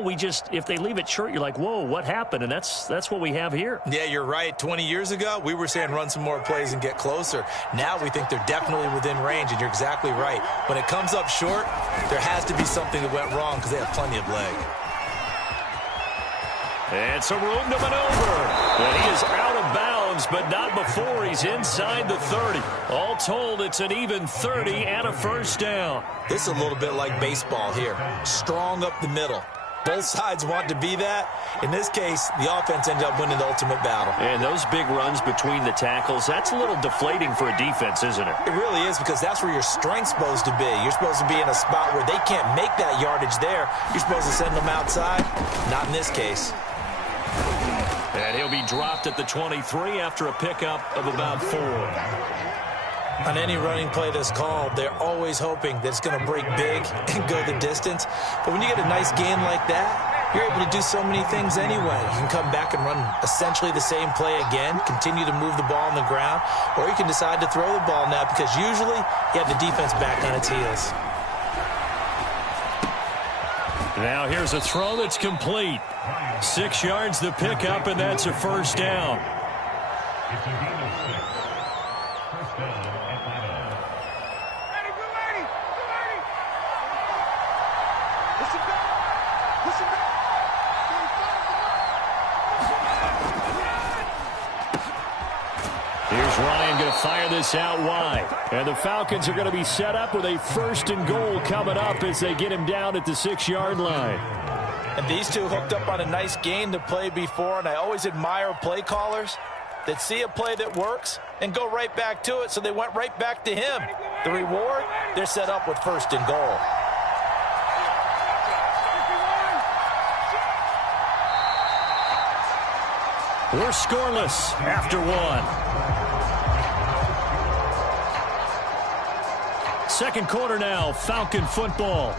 now if they leave it short, you're like, whoa, what happened? And that's what we have here. Yeah, you're right. 20 years ago, we were saying run some more plays and get closer. Now we think they're definitely within range, and you're exactly right. When it comes up short, there has to be something that went wrong because they have plenty of leg. And some room to maneuver. And he is out of bounds, but not before he's inside the 30. All told, it's an even 30 and a first down. This is a little bit like baseball here. Strong up the middle. Both sides want to be that. In this case, the offense ended up winning the ultimate battle. And those big runs between the tackles, that's a little deflating for a defense, isn't it? It really is, because that's where your strength's supposed to be. You're supposed to be in a spot where they can't make that yardage there. You're supposed to send them outside. Not in this case. And he'll be dropped at the 23 after a pickup of about 4. On any running play that's called, they're always hoping that it's going to break big and go the distance. But when you get a nice gain like that, you're able to do so many things anyway. You can come back and run essentially the same play again, continue to move the ball on the ground, or you can decide to throw the ball now because usually you have the defense back on its heels. Now here's a throw that's complete. 6 yards the pickup, and that's a first down. Here's Ryan going to fire this out wide. And the Falcons are going to be set up with a first and goal coming up as they get him down at the 6-yard line. And these two hooked up on a nice gain to play before, and I always admire play callers that see a play that works and go right back to it, so they went right back to him. The reward, they're set up with first and goal. We're scoreless after 1. Second quarter now, Falcon football,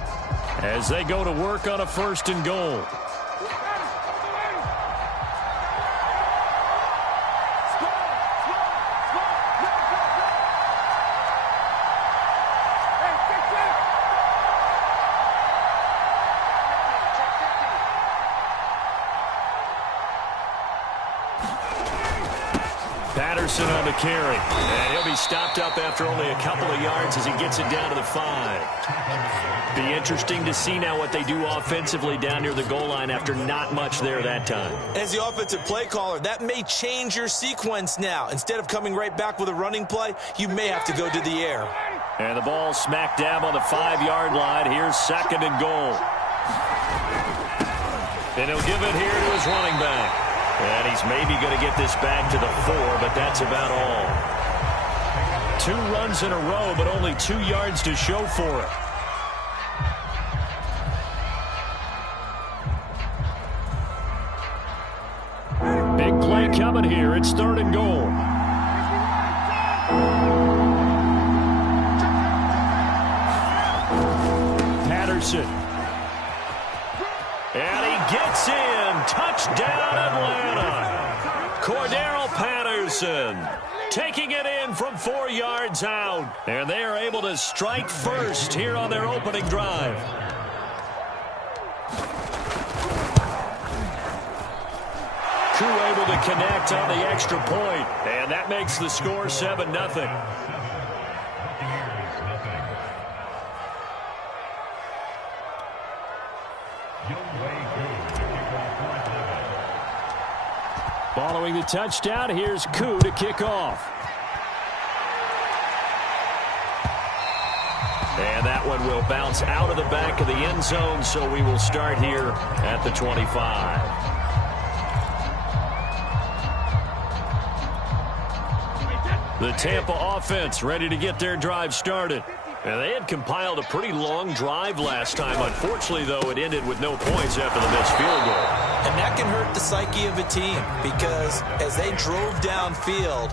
as they go to work on a first and goal. Patterson on the carry. And he'll be stopped up after only a couple of yards as he gets it down to the 5. Be interesting to see now what they do offensively down near the goal line after not much there that time. As the offensive play caller, that may change your sequence now. Instead of coming right back with a running play, you may have to go to the air. And the ball smack dab on the 5-yard line. Here's second and goal. And he'll give it here to his running back. And he's maybe going to get this back to the 4, but that's about all. 2 runs in a row, but only 2 yards to show for it. Big play coming here. It's third and goal. Patterson. And he gets in. Touchdown, Atlanta. Cordero Patterson taking it in from 4 yards out. And they are able to strike first here on their opening drive. Crew able to connect on the extra point. And that makes the score 7-0. Following the touchdown, here's Koo to kick off. And that one will bounce out of the back of the end zone, so we will start here at the 25. The Tampa offense ready to get their drive started. And they had compiled a pretty long drive last time. Unfortunately, though, it ended with no points after the missed field goal. And that can hurt the psyche of a team because as they drove downfield,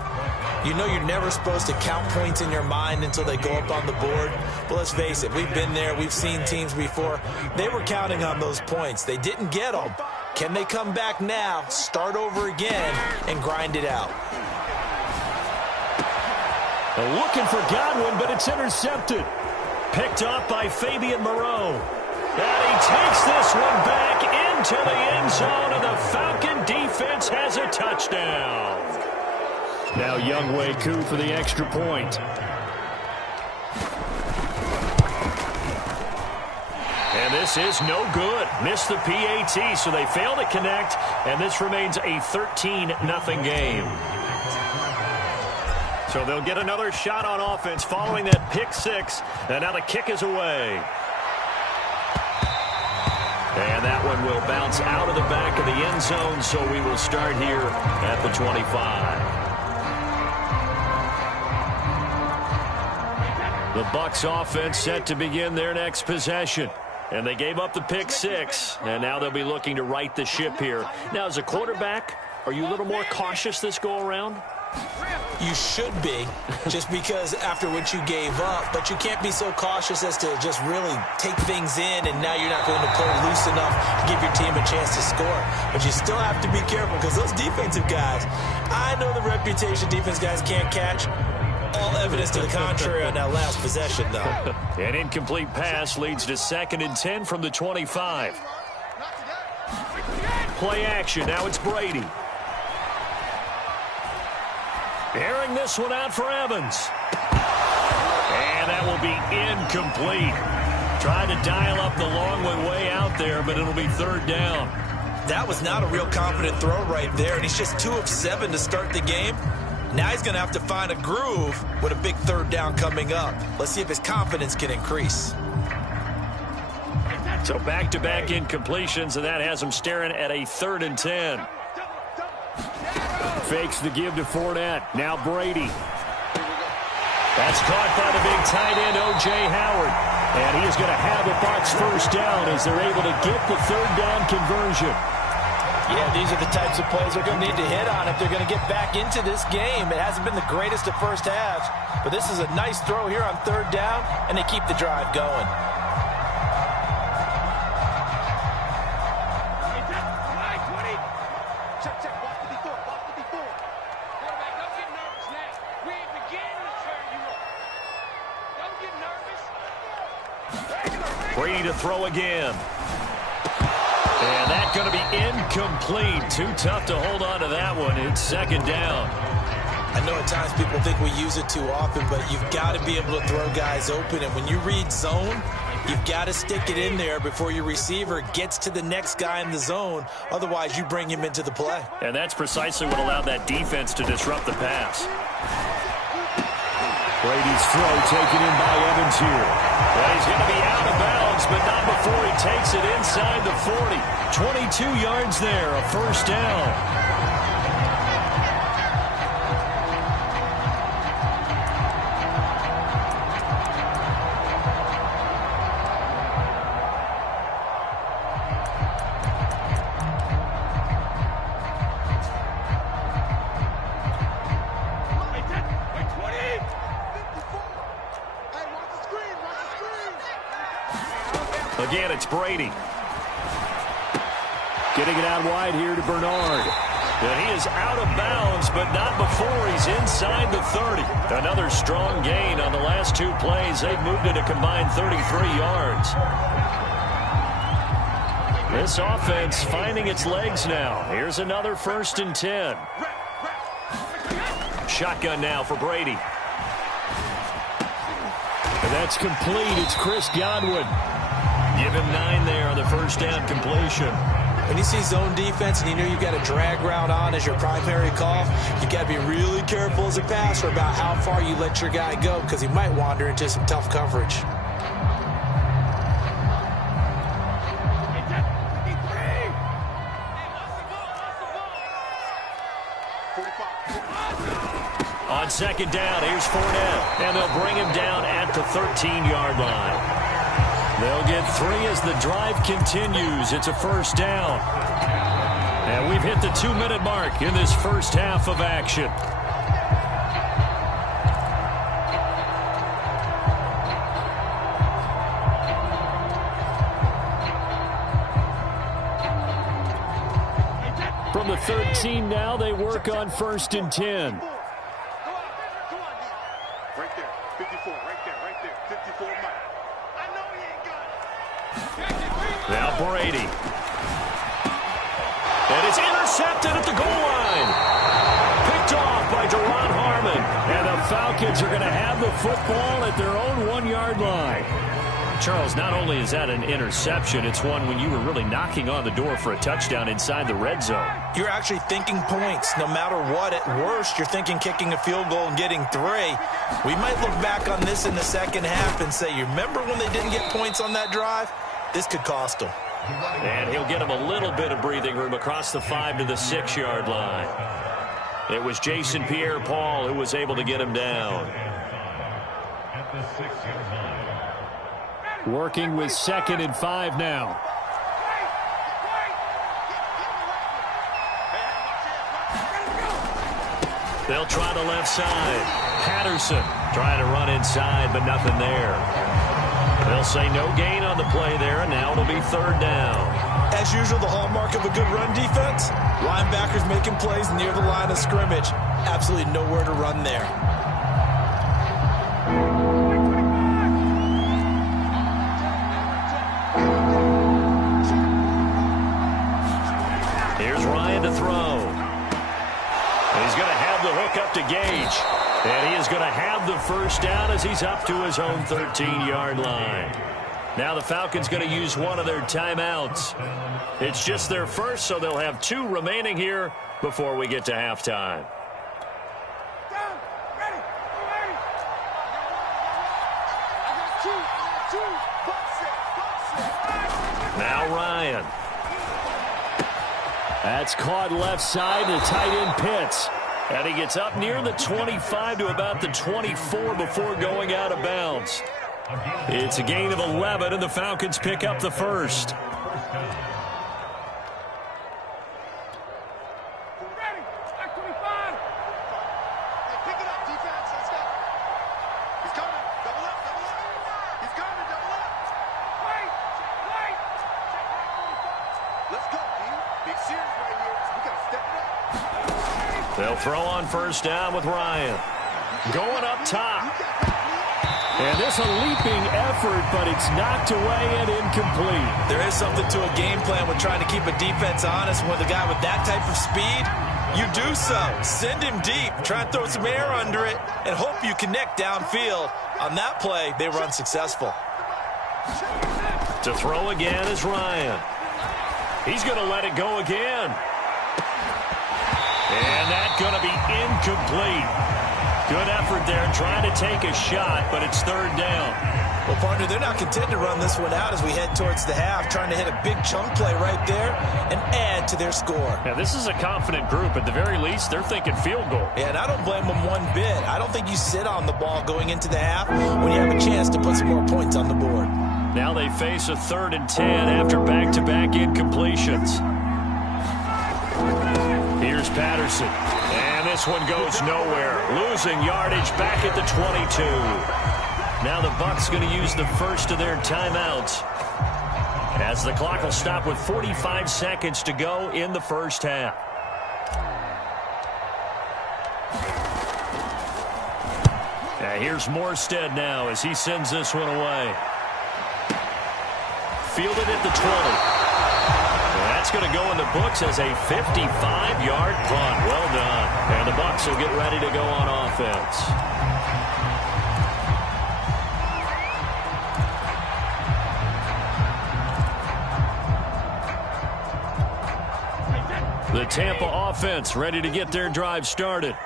you know you're never supposed to count points in your mind until they go up on the board. But let's face it, we've been there. We've seen teams before. They were counting on those points. They didn't get them. Can they come back now, start over again, and grind it out? Looking for Godwin, but it's intercepted. Picked off by Fabian Moreau. And he takes this one back into the end zone, and the Falcon defense has a touchdown. Now Younghoe Koo for the extra point. And this is no good. Missed the PAT, so they fail to connect, and this remains a 13-0 game. So they'll get another shot on offense following that pick six, and now the kick is away. And that one will bounce out of the back of the end zone, so we will start here at the 25. The Bucs offense set to begin their next possession. And they gave up the pick six, and now they'll be looking to right the ship here. Now, as a quarterback, are you a little more cautious this go-around? You should be, just because after what you gave up, but you can't be so cautious as to just really take things in, and now you're not going to play loose enough to give your team a chance to score. But you still have to be careful, because those defensive guys, I know the reputation defense guys can't catch. All evidence to the contrary on that last possession, though. An incomplete pass leads to 2nd and 10 from the 25. Play action. Now it's Brady. Airing this one out for Evans. And that will be incomplete. Trying to dial up the long way out there, but it'll be 3rd down. That was not a real confident throw right there, and he's just 2 of 7 to start the game. Now he's going to have to find a groove with a big 3rd down coming up. Let's see if his confidence can increase. So back-to-back incompletions, and that has him staring at a 3rd and 10. Fakes the give to Fournette. Now Brady. That's caught by the big tight end, O.J. Howard. And he is going to have a Bucs 1st down as they're able to get the 3rd down conversion. Yeah, these are the types of plays they're going to need to hit on if they're going to get back into this game. It hasn't been the greatest of first halves, but this is a nice throw here on 3rd down, and they keep the drive going. Brady to throw again. And that's going to be incomplete. Too tough to hold on to that one. It's 2nd down. I know at times people think we use it too often, but you've got to be able to throw guys open. And when you read zone, you've got to stick it in there before your receiver gets to the next guy in the zone. Otherwise, you bring him into the play. And that's precisely what allowed that defense to disrupt the pass. Brady's throw taken in by Evans here. Well, he's going to be out of bounds, but not before he takes it inside the 40. 22 yards there, a 1st down. Again, it's Brady. Getting it out wide here to Bernard. And he is out of bounds, but not before he's inside the 30. Another strong gain on the last 2 plays. They've moved it a combined 33 yards. This offense finding its legs now. Here's another 1st and 10. Shotgun now for Brady. And that's complete. It's Chris Godwin. Give him 9 there on the 1st down completion. When you see zone defense and you know you've got a drag route on as your primary call, you've got to be really careful as a passer about how far you let your guy go because he might wander into some tough coverage. On 2nd down, here's Fournette, and they'll bring him down at the 13-yard line. They'll get 3 as the drive continues. It's a 1st down. And we've hit the 2-minute mark in this first half of action. From the 13 now, they work on 1st and 10. Right there, 54, right there, 54 Mike. I know he ain't got it. Now Brady. intercepted at the goal line. Picked off by Deron Harmon. And the Falcons are going to have the football at their own 1-yard line. Charles, not only is that an interception, it's one when you were really knocking on the door for a touchdown inside the red zone. You're actually thinking points. No matter what, at worst, you're thinking kicking a field goal and getting 3. We might look back on this in the second half and say, you remember when they didn't get points on that drive? This could cost them. And he'll get him a little bit of breathing room across the 5 to the 6-yard line. It was Jason Pierre-Paul who was able to get him down. At the 6-yard line. Working with 2nd and 5 now. They'll try the left side. Patterson trying to run inside, but nothing there. They'll say no gain on the play there, and now it'll be 3rd down. As usual, the hallmark of a good run defense, linebackers making plays near the line of scrimmage. Absolutely nowhere to run there. Here's Ryan to throw. He's going to have the hook up to Gage. And he is going to have the first down as he's up to his own 13-yard line. Now the Falcons going to use one of their timeouts. It's just their first, so they'll have 2 remaining here before we get to halftime. Now Ryan. That's caught left side to tight end Pitts. And he gets up near the 25 to about the 24 before going out of bounds. It's a gain of 11, and the Falcons pick up the first. They'll throw on first down with Ryan. Going up top. And this a leaping effort, but it's knocked away and incomplete. There is something to a game plan with trying to keep a defense honest. With a guy with that type of speed, you do so. Send him deep. Try and throw some air under it and hope you connect downfield. On that play, they were unsuccessful. To throw again is Ryan. He's going to let it go again. And that's going to be incomplete. Good effort there, trying to take a shot, but it's 3rd down. Well, partner, they're not content to run this one out as we head towards the half, trying to hit a big chunk play right there and add to their score. Now, this is a confident group. At the very least, they're thinking field goal. Yeah, and I don't blame them one bit. I don't think you sit on the ball going into the half when you have a chance to put some more points on the board. Now they face a 3rd and 10 after back-to-back incompletions. Here's Patterson. And this one goes nowhere. Losing yardage back at the 22. Now the Bucs going to use the first of their timeouts, as the clock will stop with 45 seconds to go in the first half. Here's Morstead now as he sends this one away. Fielded at the 20. That's going to go in the books as a 55-yard punt. Well done. And the Bucs will get ready to go on offense. The Tampa offense ready to get their drive started.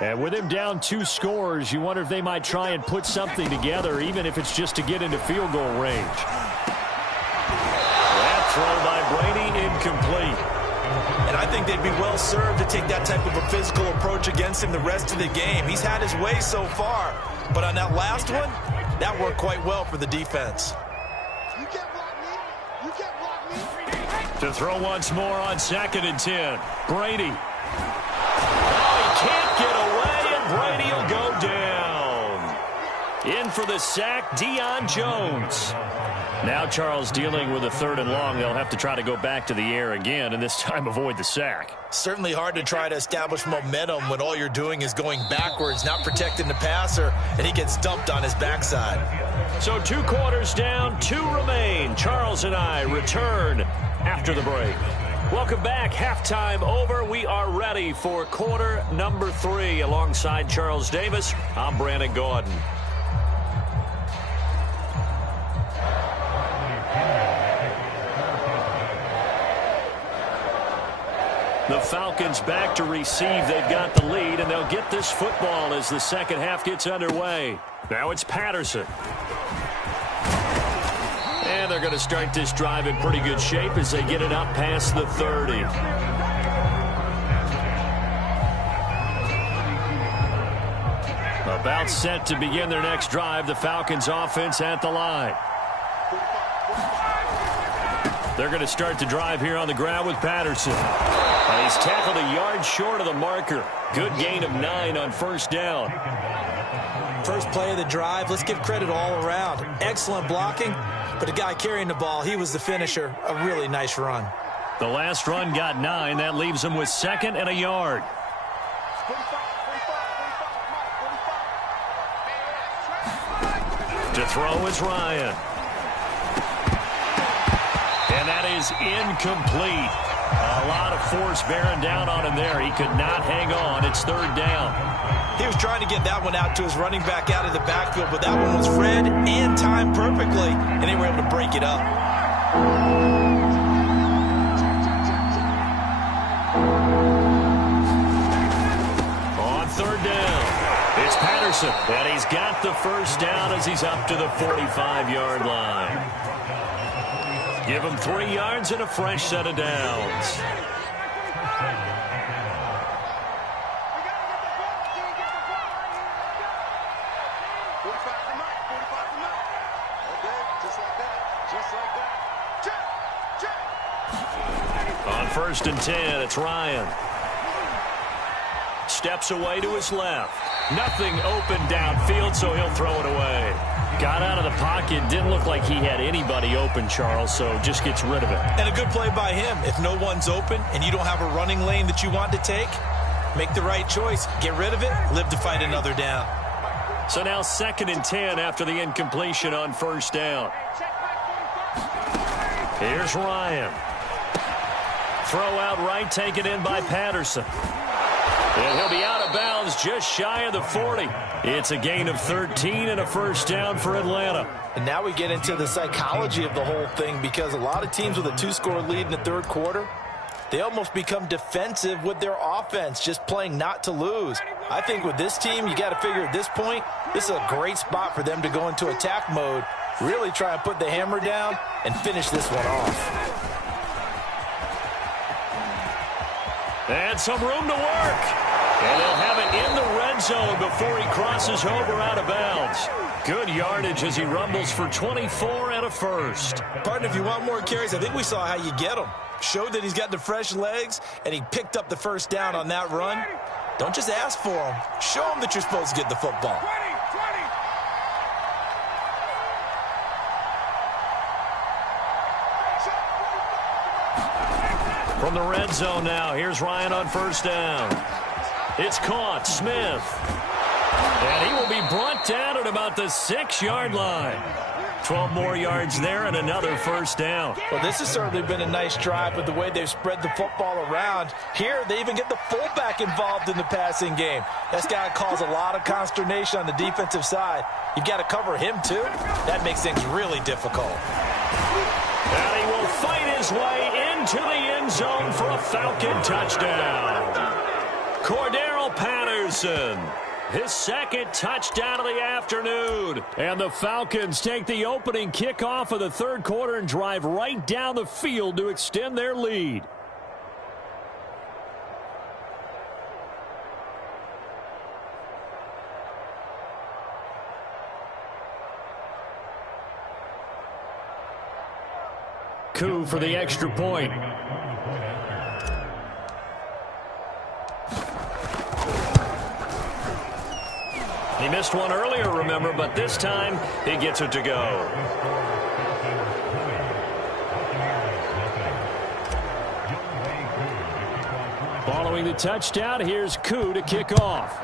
And with him down 2 scores, you wonder if they might try and put something together, even if it's just to get into field goal range. That throw by Brady incomplete. And I think they'd be well served to take that type of a physical approach against him the rest of the game. He's had his way so far, but on that last one, that worked quite well for the defense. You can't block me. You can't block me. To throw once more on 2nd and 10. Brady. Oh, he can't get away, and Brady will go down. In for the sack, Deion Jones. Now Charles dealing with a 3rd and long. They'll have to try to go back to the air again, and this time avoid the sack. Certainly hard to try to establish momentum when all you're doing is going backwards, not protecting the passer, and he gets dumped on his backside. So 2 quarters down, 2 remain. Charles and I return after the break. Welcome back. Halftime over. We are ready for quarter number 3. Alongside Charles Davis, I'm Brandon Gordon. The Falcons back to receive. They've got the lead, and they'll get this football as the second half gets underway. Now it's Patterson. And they're going to start this drive in pretty good shape as they get it up past the 30. About set to begin their next drive. The Falcons offense at the line. They're going to start the drive here on the ground with Patterson. And he's tackled a yard short of the marker. Good gain of 9 on first down. First play of the drive, let's give credit all around. Excellent blocking, but the guy carrying the ball, he was the finisher. A really nice run. The last run got 9. That leaves him with 2nd and a yard. To throw is Ryan. And that is incomplete. A lot of force bearing down on him there. He could not hang on. It's 3rd down. He was trying to get that one out to his running back out of the backfield, but that one was read and timed perfectly, and they were able to break it up. On 3rd down, it's Patterson. And he's got the first down as he's up to the 45-yard line. Give him 3 yards and a fresh set of downs. On 1st and 10, it's Ryan. Steps away to his left. Nothing open downfield, so he'll throw it away. Got out of the pocket. Didn't look like he had anybody open, Charles, so just gets rid of it. And a good play by him. If no one's open and you don't have a running lane that you want to take, make the right choice. Get rid of it. Live to fight another down. So now 2nd and 10 after the incompletion on first down. Here's Ryan. Throw out right, taken in by Patterson. And he'll be out of bounds just shy of the 40. It's a gain of 13 and a first down for Atlanta. And now we get into the psychology of the whole thing, because a lot of teams with a 2-score lead in the 3rd quarter, they almost become defensive with their offense, just playing not to lose. I think with this team, you got to figure at this point, this is a great spot for them to go into attack mode, really try and put the hammer down and finish this one off. And some room to work. And they'll have it in the red zone before he crosses over out of bounds. Good yardage as he rumbles for 24 and a first. Partner, if you want more carries, I think we saw how you get him. Showed that he's got the fresh legs, and he picked up the first down on that run. Don't just ask for him. Show him that you're supposed to get the football. From the red zone now, here's Ryan on first down. It's caught, Smith. And he will be brought down at about the 6-yard line. 12 more yards there and another first down. Well, this has certainly been a nice drive with the way they've spread the football around. Here, they even get the fullback involved in the passing game. That's got to cause a lot of consternation on the defensive side. You've got to cover him, too. That makes things really difficult. And he will fight his way into the end zone for a Falcon touchdown. Cordero Patterson, his 2nd touchdown of the afternoon. And the Falcons take the opening kickoff of the 3rd quarter and drive right down the field to extend their lead. Coup for the extra point. He missed one earlier, remember, but this time he gets it to go. Following the touchdown, here's Koo to kick off.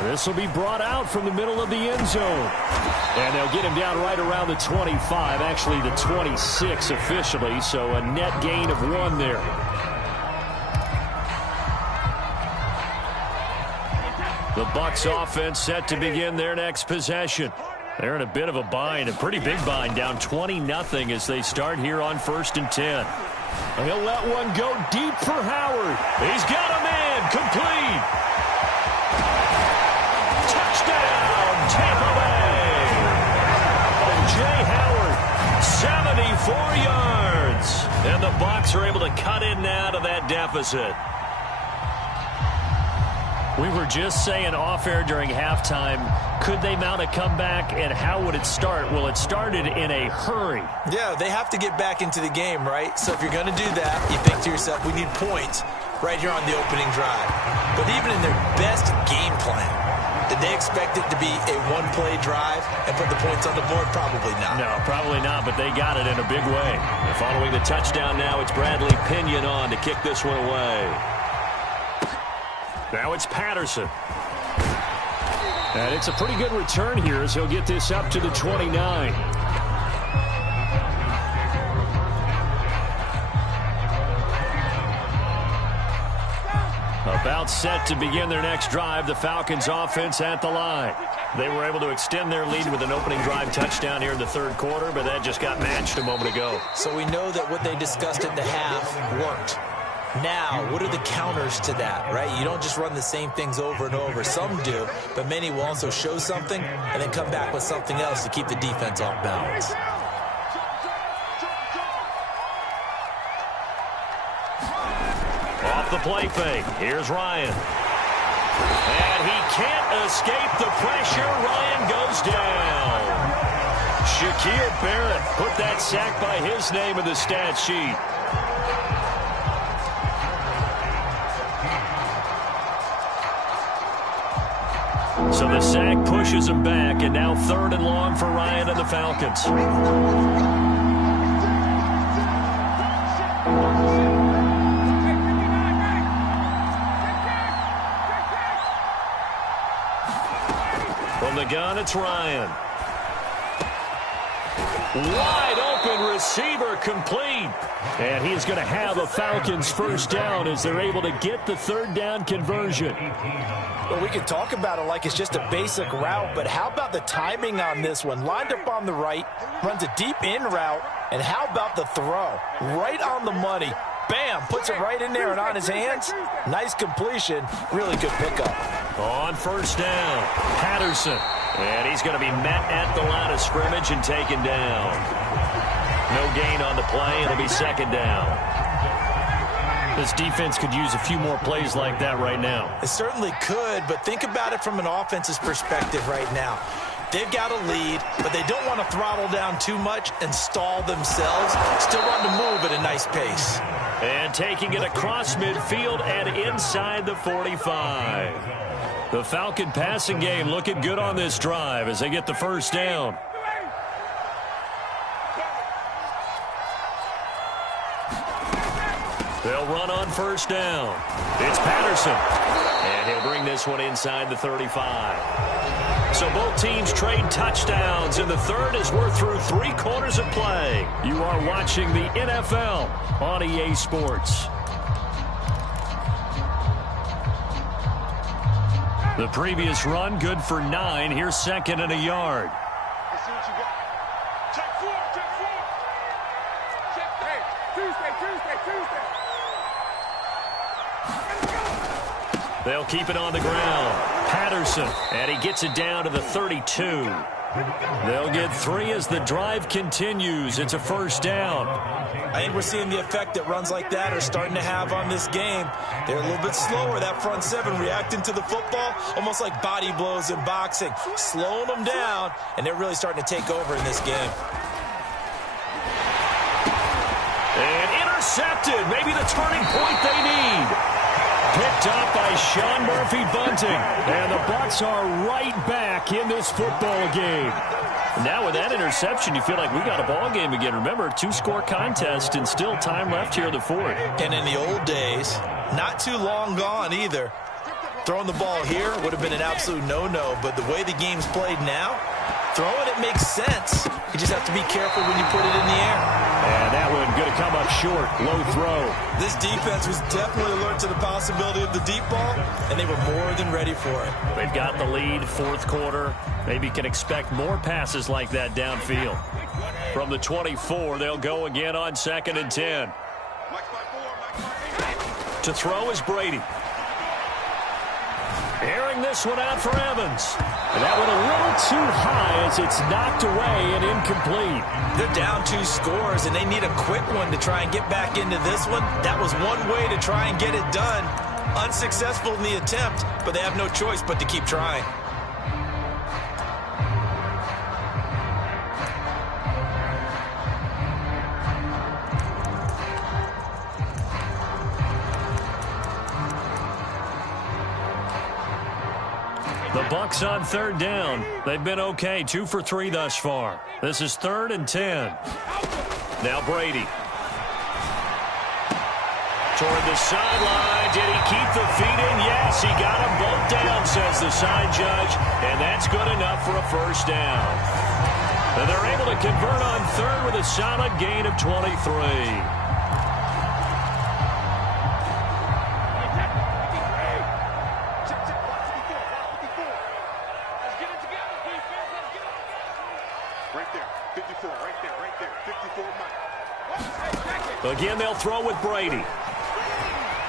This will be brought out from the middle of the end zone. And they'll get him down right around the 25, actually the 26 officially, so a net gain of 1 there. The Bucs offense set to begin their next possession. They're in a bit of a bind, a pretty big bind, down 20-0 as they start here on 1st and 10. He'll let one go deep for Howard. He's got a man, complete. Touchdown, Tampa Bay. O.J. Howard, 74 yards. And the Bucs are able to cut in now to that deficit. We were just saying off-air during halftime, could they mount a comeback, and how would it start? Well, it started in a hurry. Yeah, they have to get back into the game, right? So if you're going to do that, you think to yourself, we need points right here on the opening drive. But even in their best game plan, did they expect it to be a one-play drive and put the points on the board? Probably not. No, probably not, but they got it in a big way. And following the touchdown now, it's Bradley Pinion on to kick this one away. Now it's Patterson. And it's a pretty good return here as he'll get this up to the 29. About set to begin their next drive, the Falcons offense at the line. They were able to extend their lead with an opening drive touchdown here in the 3rd quarter, but that just got matched a moment ago. So we know that what they discussed at the half worked. Now, what are the counters to that, right? You don't just run the same things over and over. Some do, but many will also show something and then come back with something else to keep the defense off balance. Off the play fake, here's Ryan. And he can't escape the pressure. Ryan goes down. Shakir Barrett put that sack by his name in the stat sheet. So the sack pushes him back, and now 3rd and long for Ryan and the Falcons. From the gun, it's Ryan. Wide open receiver, complete. And he's going to have a Falcons 1st down as they're able to get the 3rd down conversion. Well, we can talk about it like it's just a basic route, but how about the timing on this one? Lined up on the right, runs a deep in route, and how about the throw? Right on the money. Bam, puts it right in there and on his hands. Nice completion, really good pickup. On 1st down, Patterson. And he's going to be met at the line of scrimmage and taken down. No gain on the play. It'll be 2nd down. This defense could use a few more plays like that right now. It certainly could, but think about it from an offense's perspective right now. They've got a lead, but they don't want to throttle down too much and stall themselves. Still want to move at a nice pace. And taking it across midfield and inside the 45. The Falcon passing game looking good on this drive as they get the 1st down. They'll run on 1st down. It's Patterson. And he'll bring this one inside the 35. So both teams trade touchdowns in the 3rd as we're through 3 quarters of play. You are watching the NFL on EA Sports. The previous run good for 9. Here's 2nd and a yard. Let's see what you got. Check 4, check 4. Check, hey, Tuesday. They'll keep it on the ground. Patterson, and he gets it down to the 32. They'll get 3 as the drive continues. It's a 1st down. I think we're seeing the effect that runs like that are starting to have on this game. They're a little bit slower, that front 7, reacting to the football, almost like body blows in boxing, slowing them down, and they're really starting to take over in this game. And intercepted, maybe the turning point they need. Picked up by Sean Murphy-Bunting, and the Bucs are right back in this football game. Now with that interception, you feel like we got a ball game again. Remember, 2-score contest and still time left here in the 4th. And in the old days, not too long gone either. Throwing the ball here would have been an absolute no-no, but the way the game's played now, Throwing it makes sense. You just have to be careful when you put it in the air. And that one going to come up short. Low throw. This defense was definitely alert to the possibility of the deep ball, and they were more than ready for it. They've got the lead, fourth quarter. Maybe can expect more passes like that downfield. From the 24, they'll go again on 2nd and 10. To throw is Brady. Airing this one out for Evans. And that one a little too high as it's knocked away and incomplete. They're down 2 scores, and they need a quick one to try and get back into this one. That was one way to try and get it done. Unsuccessful in the attempt, but they have no choice but to keep trying. The Bucs on 3rd down. They've been okay, 2 for 3 thus far. This is 3rd and 10. Now Brady. Toward the sideline. Did he keep the feet in? Yes, he got them both down, says the side judge. And that's good enough for a first down. And they're able to convert on 3rd with a solid gain of 23. Again, they'll throw with Brady.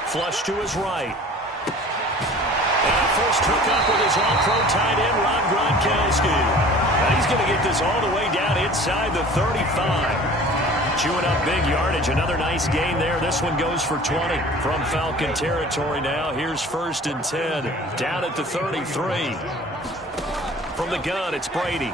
Flush to his right. And a first hookup with his all-pro tight end, Rob Gronkowski. Now he's going to get this all the way down inside the 35. Chewing up big yardage. Another nice gain there. This one goes for 20 from Falcon territory now. Here's 1st and 10. Down at the 33. From the gun, it's Brady.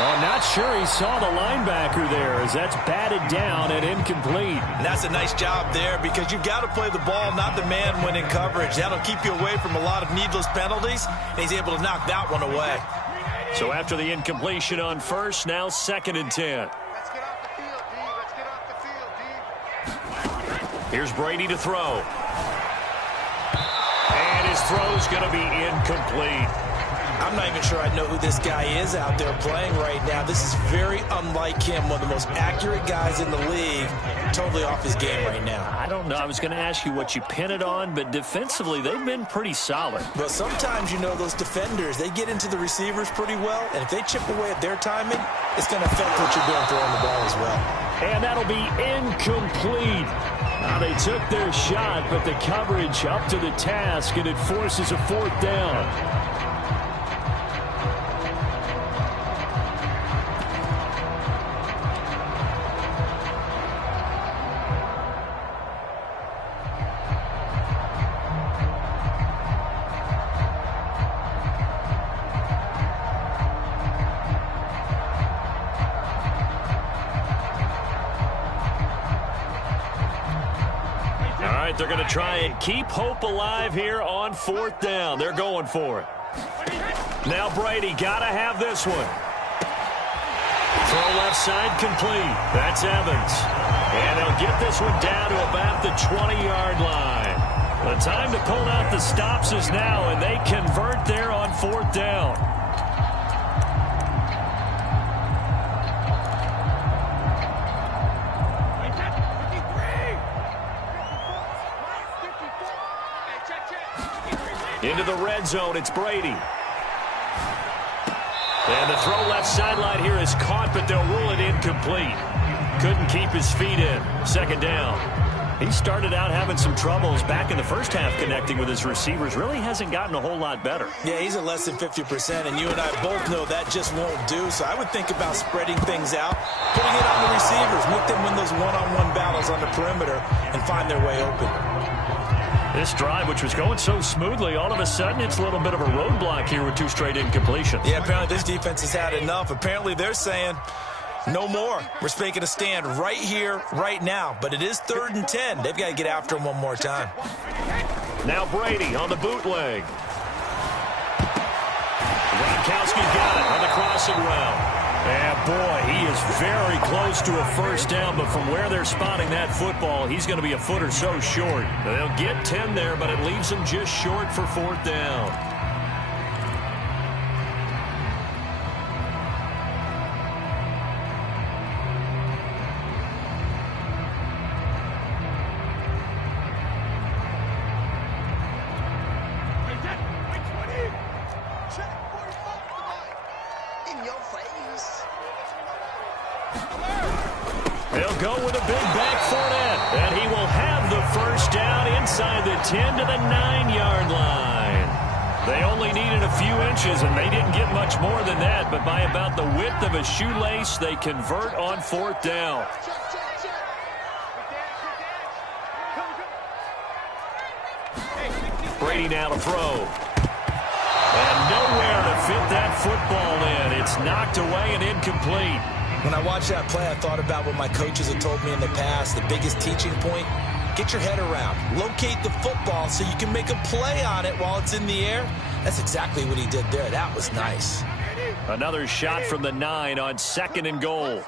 Oh, I'm not sure he saw the linebacker there as that's batted down and incomplete. And that's a nice job there because you've got to play the ball, not the man when in coverage. That'll keep you away from a lot of needless penalties, and he's able to knock that one away. So after the incompletion on 1st, now 2nd and 10. Let's get off the field, D. Let's get off the field, D. Here's Brady to throw. And his throw's going to be incomplete. I'm not even sure I know who this guy is out there playing right now. This is very unlike him, one of the most accurate guys in the league. Totally off his game right now. I don't know. I was going to ask you what you pin it on, but defensively, they've been pretty solid. Well, sometimes, you know, those defenders, they get into the receivers pretty well, and if they chip away at their timing, it's going to affect what you're doing throwing the ball as well. And that'll be incomplete. Now, they took their shot, but the coverage up to the task, and it forces a 4th down. They're going to try and keep hope alive here on 4th down. They're going for it. Now Brady, got to have this one. Throw left side complete. That's Evans. And they'll get this one down to about the 20-yard line. The time to pull out the stops is now, and they convert there on 4th down. Into the red zone, it's Brady. And the throw left sideline here is caught, but they'll rule it incomplete. Couldn't keep his feet in. 2nd down. He started out having some troubles back in the first half connecting with his receivers. Really hasn't gotten a whole lot better. Yeah, he's at less than 50%, and you and I both know that just won't do. So I would think about spreading things out, putting it on the receivers, make them win those one-on-one battles on the perimeter, and find their way open. This drive, which was going so smoothly, all of a sudden it's a little bit of a roadblock here with 2 straight incompletions. Yeah, apparently this defense has had enough. Apparently they're saying, no more. We're making a stand right here, right now. But it is 3rd and 10. They've got to get after him one more time. Now Brady on the bootleg. Gronkowski got it on the crossing route. And, boy, he is very close to a first down, but from where they're spotting that football, he's going to be a foot or so short. They'll get 10 there, but it leaves them just short for 4th down. They'll go with a big back Fournette, and he will have the first down inside the 10 to the 9-yard line. They only needed a few inches, and they didn't get much more than that, but by about the width of a shoelace, they convert on 4th down. Brady now to throw. And nowhere to fit that football in. It's knocked away and incomplete. When I watched that play, I thought about what my coaches have told me in the past. The biggest teaching point, get your head around. Locate the football so you can make a play on it while it's in the air. That's exactly what he did there. That was nice. Another shot from the 9 on 2nd and goal.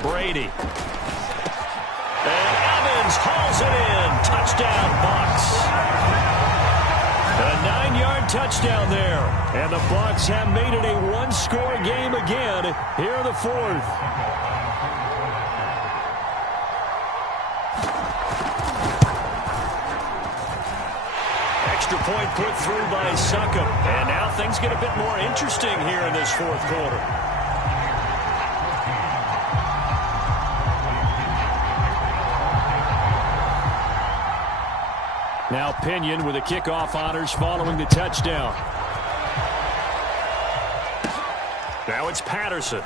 Brady. And Evans hauls it in. Touchdown, Bucs. A 9-yard touchdown there. And the Bucs have made it a one-score game again here in the 4th. Extra point put through by Succop. And now things get a bit more interesting here in this 4th quarter. Now Pinion with the kickoff honors following the touchdown. Now it's Patterson.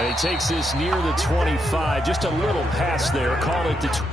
And he takes this near the 25. Just a little pass there. Call it the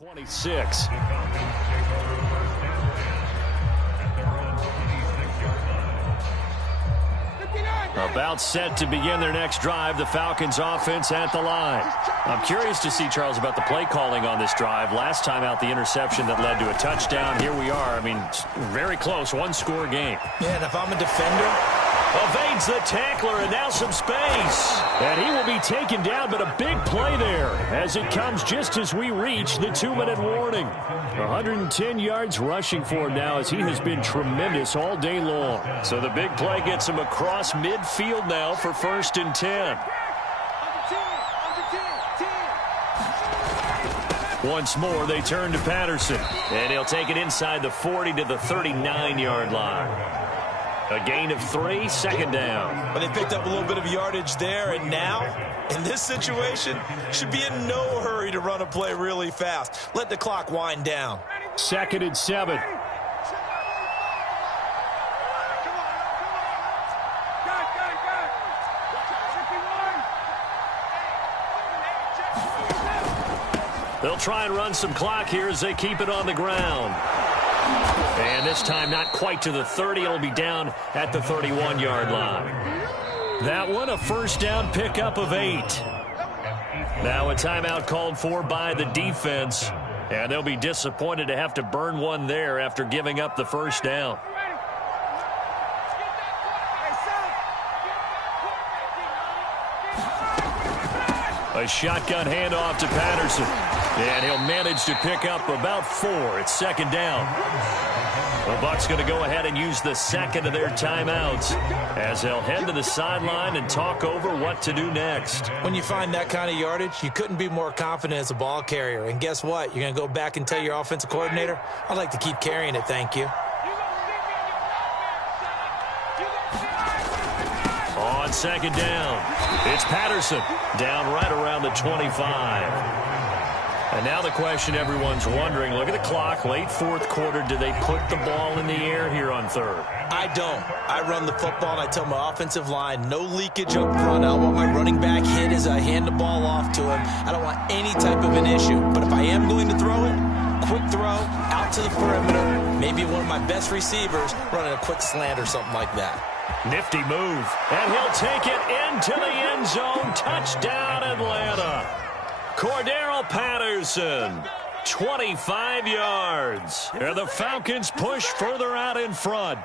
'26. About set to begin their next drive, the Falcons offense at the line. I'm curious to see, Charles, about the play calling on this drive. Last time out, the interception that led to a touchdown. Here we are. I mean, very close, one-score game. Yeah, and if I'm a defender, evades the tackler, and now some space. And he will be taken down, but a big play there as it comes just as we reach the 2-minute warning. 110 yards rushing for him now as he has been tremendous all day long. So the big play gets him across midfield now for 1st and 10. Once more, they turn to Patterson, and he'll take it inside the 40 to the 39-yard line. A gain of 3, 2nd down. But they picked up a little bit of yardage there, and now, in this situation, should be in no hurry to run a play really fast. Let the clock wind down. 2nd and 7. They'll try and run some clock here as they keep it on the ground. And this time not quite to the 30. It'll be down at the 31-yard line. That one, a 1st down pickup of 8. Now a timeout called for by the defense. And they'll be disappointed to have to burn one there after giving up the first down. A shotgun handoff to Patterson. And he'll manage to pick up about 4. It's second down. The Bucs going to go ahead and use the second of their timeouts as they'll head to the sideline and talk over what to do next. When you find that kind of yardage, you couldn't be more confident as a ball carrier. And guess what? You're going to go back and tell your offensive coordinator, I'd like to keep carrying it, thank you. On second down, it's Patterson down right around the 25. And now the question everyone's wondering, look at the clock, late fourth quarter, do they put the ball in the air here on third? I don't. I run the football and I tell my offensive line, no leakage up front. I don't want my running back hit as I hand the ball off to him. I don't want any type of an issue. But if I am going to throw it, quick throw, out to the perimeter, maybe one of my best receivers running a quick slant or something like that. Nifty move, and he'll take it into the end zone. Touchdown, Atlanta. Cordero Patterson, 25 yards. And the Falcons push further out in front.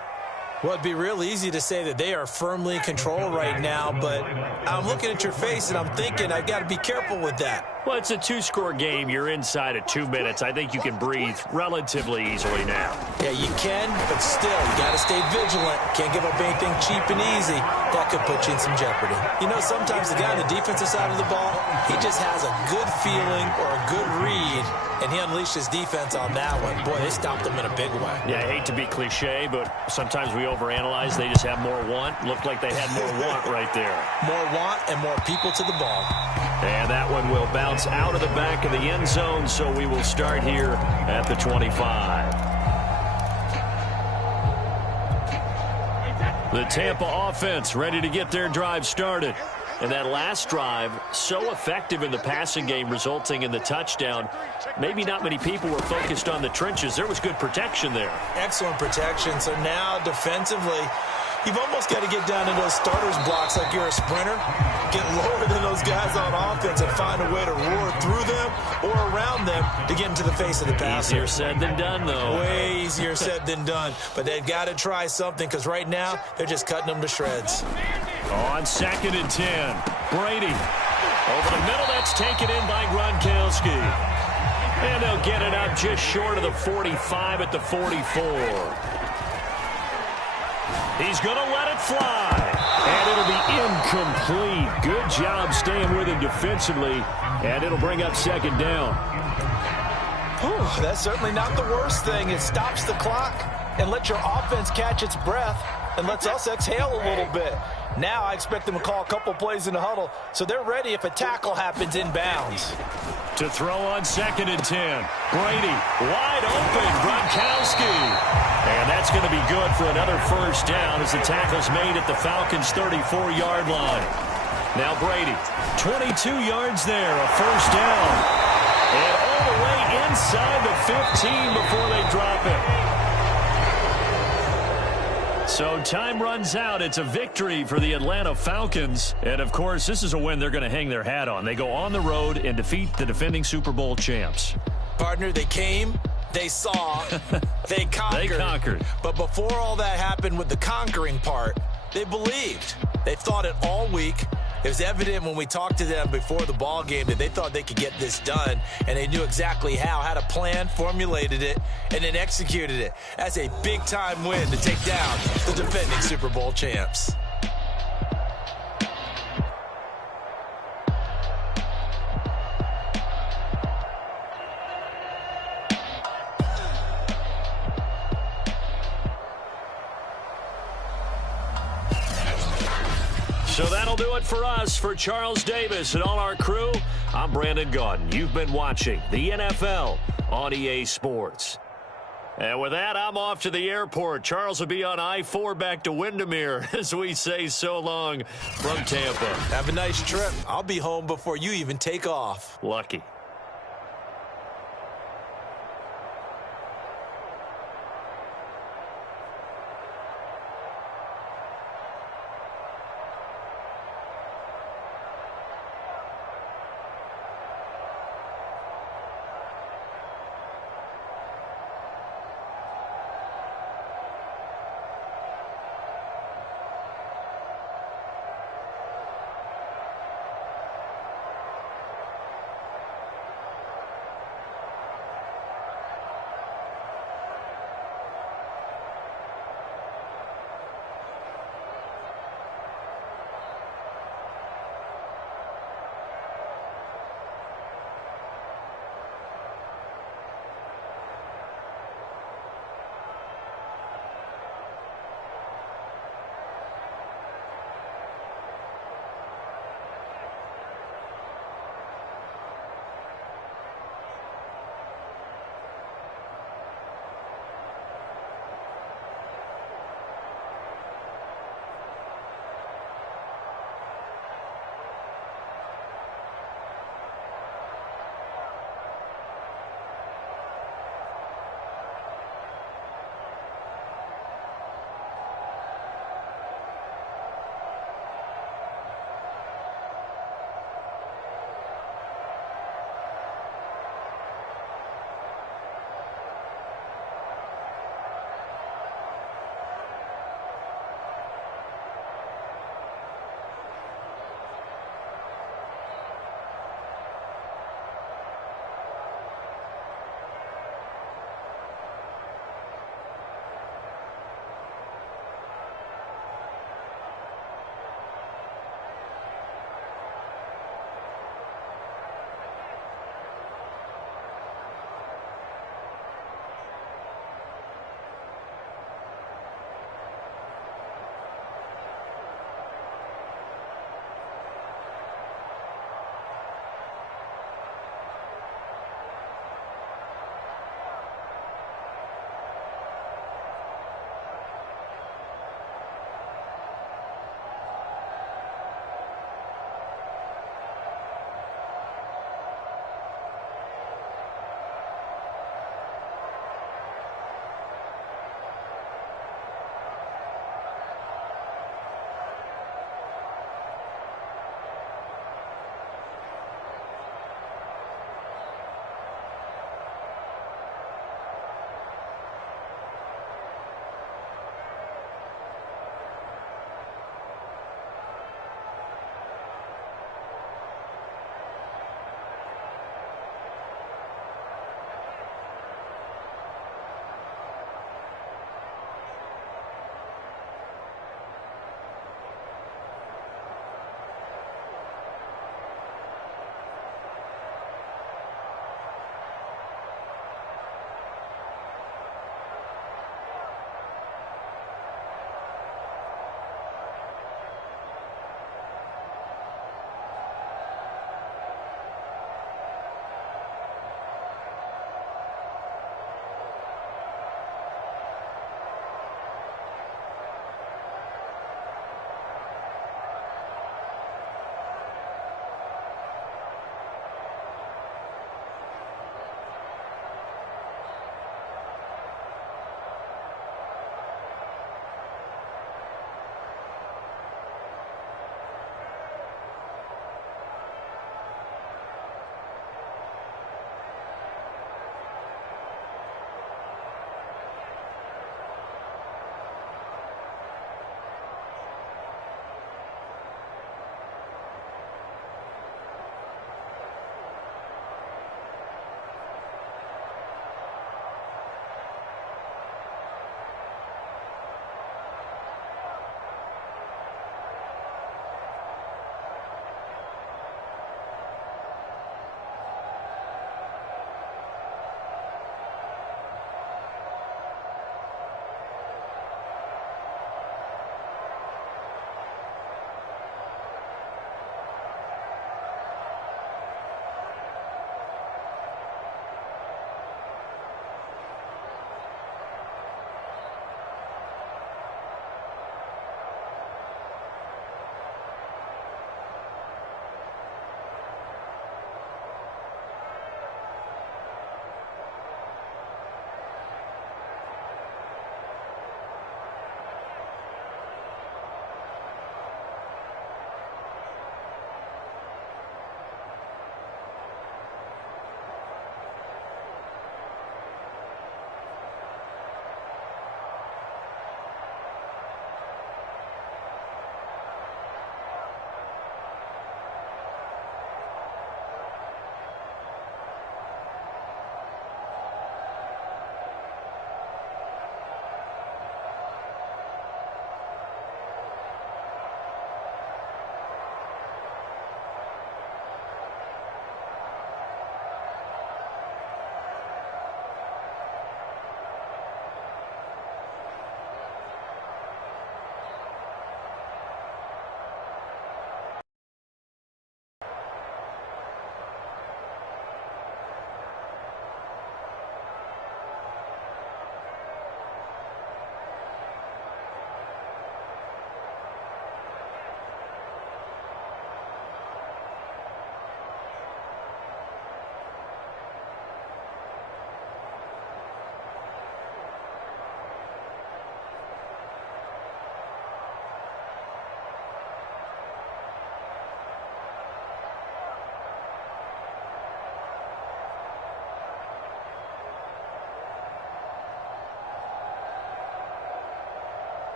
Well, it'd be real easy to say that they are firmly in control right now, but I'm looking at your face and I'm thinking I've got to be careful with that. Well, it's a 2-score game. You're inside of 2 minutes. I think you can breathe relatively easily now. Yeah, you can, but still, you got to stay vigilant. Can't give up anything cheap and easy. That could put you in some jeopardy. You know, sometimes the guy on the defensive side of the ball, he just has a good feeling or a good read, and he unleashed his defense on that one. Boy, they stopped him in a big way. Yeah, I hate to be cliche, but sometimes we overanalyze. They just have more want. Looked like they had more want right there. More want and more people to the ball. And that one will bounce out of the back of the end zone, so we will start here at the 25. The Tampa offense ready to get their drive started. And that last drive, so effective in the passing game, resulting in the touchdown. Maybe not many people were focused on the trenches. There was good protection there. Excellent protection. So now defensively, you've almost got to get down to those starters blocks like you're a sprinter. Get lower than those guys on offense and find a way to roar through them or around them to get into the face of the passer. Easier said than done, though. Way easier said than done. But they've got to try something because right now they're just cutting them to shreds. On 2nd and 10, Brady. Over the middle, that's taken in by Gronkowski. And they'll get it up just short of the 45 at the 44. He's going to let it fly. And it'll be incomplete. Good job staying with him defensively. And it'll bring up second down. Whew, that's certainly not the worst thing. It stops the clock and lets your offense catch its breath and lets us exhale a little bit. Now I expect them to call a couple plays in the huddle, so they're ready if a tackle happens inbounds. To throw on 2nd and 10. Brady, wide open, Gronkowski. And that's going to be good for another first down as the tackle's made at the Falcons' 34-yard line. Now Brady, 22 yards there, a first down. And all the way inside the 15 before they drop it. So time runs out. It's a victory for the Atlanta Falcons. And, of course, this is a win they're going to hang their hat on. They go on the road and defeat the defending Super Bowl champs. Partner, they came, they saw, they conquered. They conquered. But before all that happened with the conquering part, they believed. They thought it all week. It was evident when we talked to them before the ball game that they thought they could get this done, and they knew exactly how, had a plan, formulated it, and then executed it. That's a big-time win to take down the defending Super Bowl champs. So that'll do it for us. For Charles Davis and all our crew, I'm Brandon Gaudin. You've been watching the NFL on EA Sports. And with that, I'm off to the airport. Charles will be on I-4 back to Windermere as we say so long from Tampa. Have a nice trip. I'll be home before you even take off. Lucky.